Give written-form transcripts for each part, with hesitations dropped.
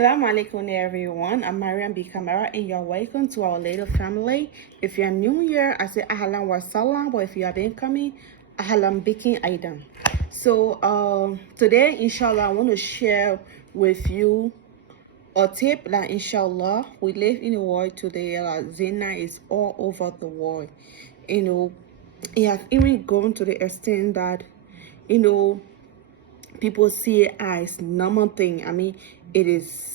Assalamu alaikum everyone. I'm Mariam B. Kamara and you're welcome to our little family. If you're new here, I say ahlan wa salam, but if you have been coming, ahlan bikin aidan. So today, inshallah, I want to share with you a tip that inshallah we live in a world today Zina is all over the world. It has even gone to the extent that people see it as normal thing. I mean, it is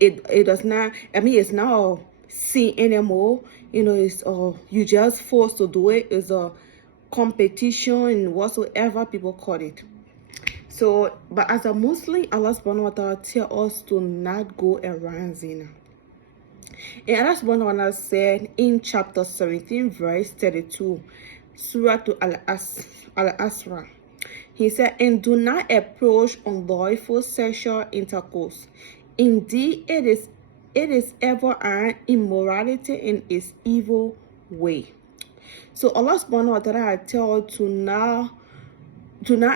it does not, I mean, it's not a sin anymore. It's you just forced to do it. It's a competition and whatsoever people call it. So, but as a Muslim, Allah subhanahu wa ta'ala tell us to not go around zina. And Allah subhanahu wa ta'ala said in chapter 17, verse 32, Surah to Al-Asra. He said, and do not approach unlawful sexual intercourse. Indeed, it is ever an immorality in its evil way. So Allah subhanahu wa ta'ala tell us to not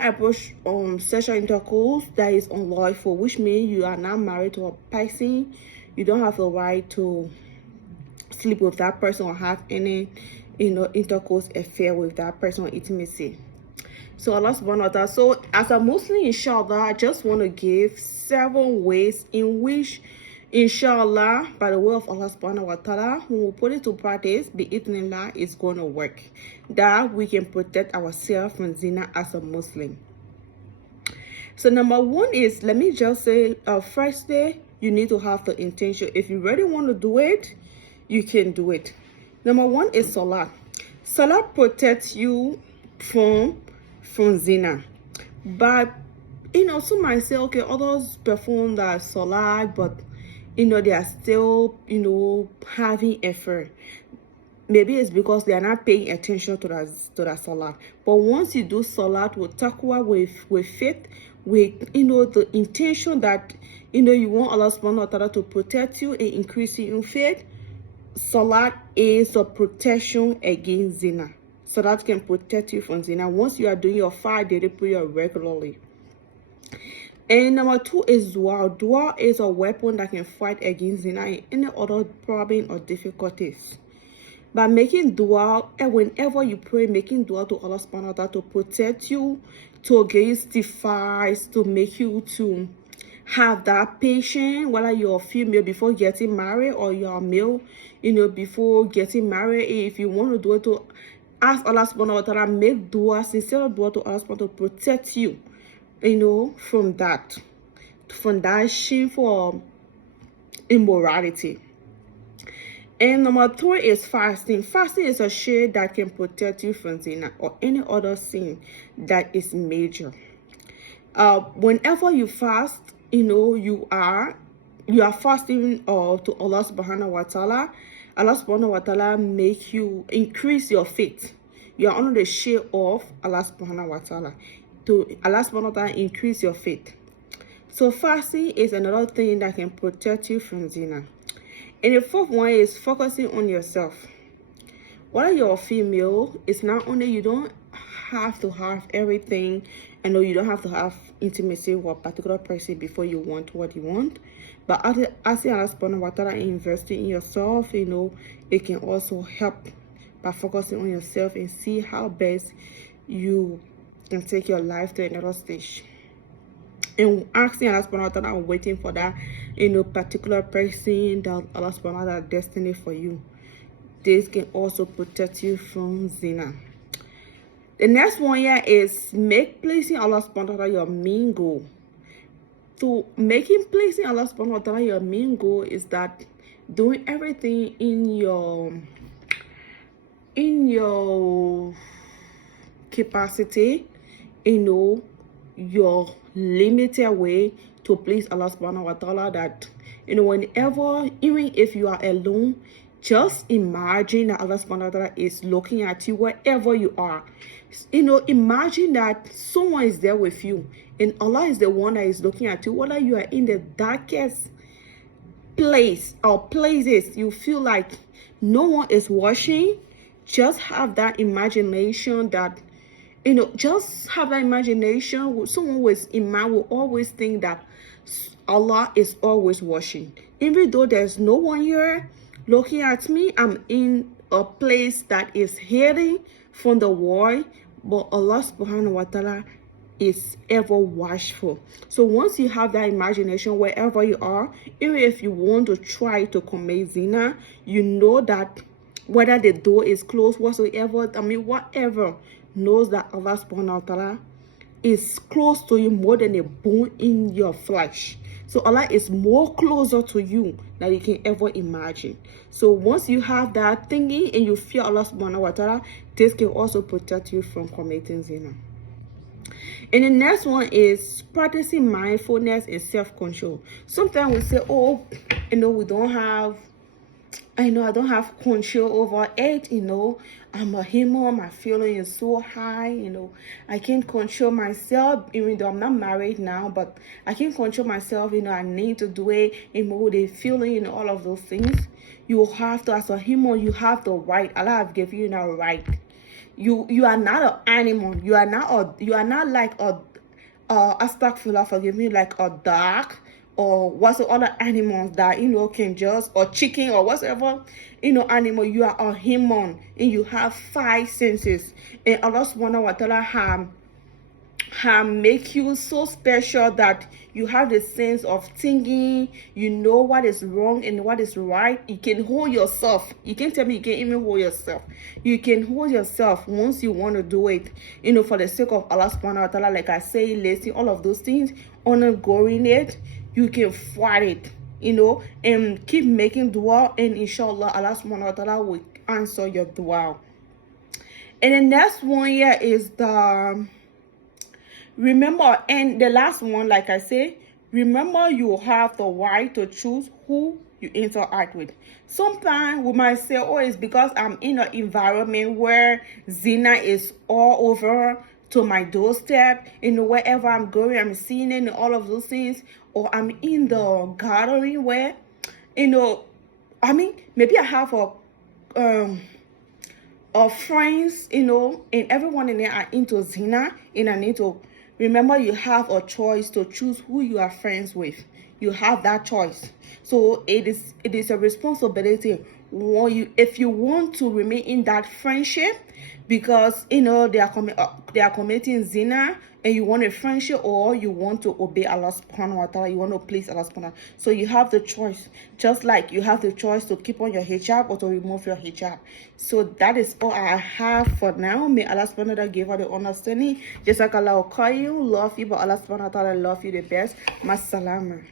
approach sexual intercourse that is unlawful, which means you are not married to a person. You don't have the right to sleep with that person or have any intercourse affair with that person or intimacy. So Allah subhanahu wa ta'ala. So as a Muslim, inshallah, I just want to give several ways in which, inshallah, by the will of Allah subhanahu wa ta'ala, when we put it to practice, bi'idhnillah, is going to work. That we can protect ourselves from zina as a Muslim. So number one is, let me just say, firstly, you need to have the intention. If you really want to do it, you can do it. Number one is salat. Salat protects you from zina. But some might say, okay, others perform that salat, but they are still having effort. Maybe it's because they are not paying attention to that salat. But once you do salat with taqwa, with faith, with the intention that you want Allah subhanahu wa ta'ala to protect you and increase you in faith, salat is a protection against zina. So that can protect you from zina once you are doing your 5 daily prayer regularly. And number two is dua. Dua is a weapon that can fight against zina and any other problem or difficulties. By making dua, and whenever you pray, making dua to Allah subhanahu wa ta'ala to protect you, to against defies, to make you to have that patience, whether you're a female before getting married or you're a male, before getting married. If you want to do it, to ask Allah subhanahu wa ta'ala, make dua, sincere dua to Allah subhanahu wa ta'ala to protect you, from that shameful immorality. And number three is fasting. Fasting is a shade that can protect you from zina or any other sin that is major. Whenever you fast, you are fasting to Allah subhanahu wa ta'ala. Allah subhanahu wa ta'ala make you increase your faith. You are under the shade of Allah subhanahu wa ta'ala. To Allah subhanahu wa ta'ala increase your faith. So fasting is another thing that can protect you from zina. And the fourth one is focusing on yourself. Whether you're a female, it's not only you don't have to have everything, and you don't have to have intimacy with a particular person before you want what you want. But as Allah subhanahu wa ta'ala investing in yourself, it can also help by focusing on yourself and see how best you can take your life to another stage. And asking Allah subhanahu wa ta'ala and waiting for that, particular person that Allah subhanahu wa ta'ala destiny for you. This can also protect you from zina. The next one here is make pleasing Allah subhanahu wa ta'ala your main goal. To making pleasing Allah subhanahu wa ta'ala your main goal is that doing everything in your capacity, your limited way to please Allah subhanahu wa ta'ala, that whenever, even if you are alone, just imagine that Allah subhanahu wa ta'ala is looking at you wherever you are. Imagine that someone is there with you and Allah is the one that is looking at you. Whether you are in the darkest place or places you feel like no one is watching, just have that imagination that just have that imagination. Someone with iman will always think that Allah is always watching. Even though there's no one here looking at me, I'm in a place that is hidden from the world, but Allah subhanahu wa ta'ala is ever watchful. So once you have that imagination wherever you are, even if you want to try to commit zina, you know that whether the door is closed, whatsoever, whatever, knows that Allah subhanahu wa ta'ala is close to you more than a bone in your flesh. So Allah is more closer to you than you can ever imagine. So once you have that thinking and you fear Allah subhanahu wa ta'ala, this can also protect you from committing zina. And the next one is practicing mindfulness and self-control. Sometimes we say, oh, we don't have, I don't have control over it, I'm a human, my feeling is so high, I can't control myself, even though I'm not married now, but I can't control myself, I need to do it, the feeling, all of those things. You have to, as a human, you have the right. Allah have given you that right. You are not an animal. You are not like a astaghfirullah, forgive me, like a dog or what's the other animals that can just, or chicken or whatever animal. You are a human and you have 5 senses, and Allah subhanahu wa ta'ala have make you so special that you have the sense of thinking. You know what is wrong and what is right. You can hold yourself. You can't tell me you can't even hold yourself. You can hold yourself once you want to do it, for the sake of Allah subhanahu wa ta'ala. Like I say, listen, all of those things, undergoing it, you can fight it, and keep making dua, and inshallah Allah subhanahu wa ta'ala will answer your dua. And the next one here is the remember, and the last one, like I say, remember you have the right to choose who you interact with. Sometimes we might say, oh, it's because I'm in an environment where zina is all over to my doorstep, wherever I'm going, I'm seeing it and all of those things, or I'm in the gathering where, maybe I have a friends, and everyone in there are into zina, and I need to remember you have a choice to choose who you are friends with. You have that choice. So it is a responsibility if you want to remain in that friendship, because they are committing zina, and you want a friendship, or you want to obey Allah subhanahu wa ta'ala, you want to please Allah subhanahu wa ta'ala. So you have the choice, just like you have the choice to keep on your hijab or to remove your hijab. So that is all I have for now. May Allah subhanahu wa ta'ala give her the understanding. Jazakallahu khairan. Love you, but Allah subhanahu wa ta'ala love you the best. Masalama.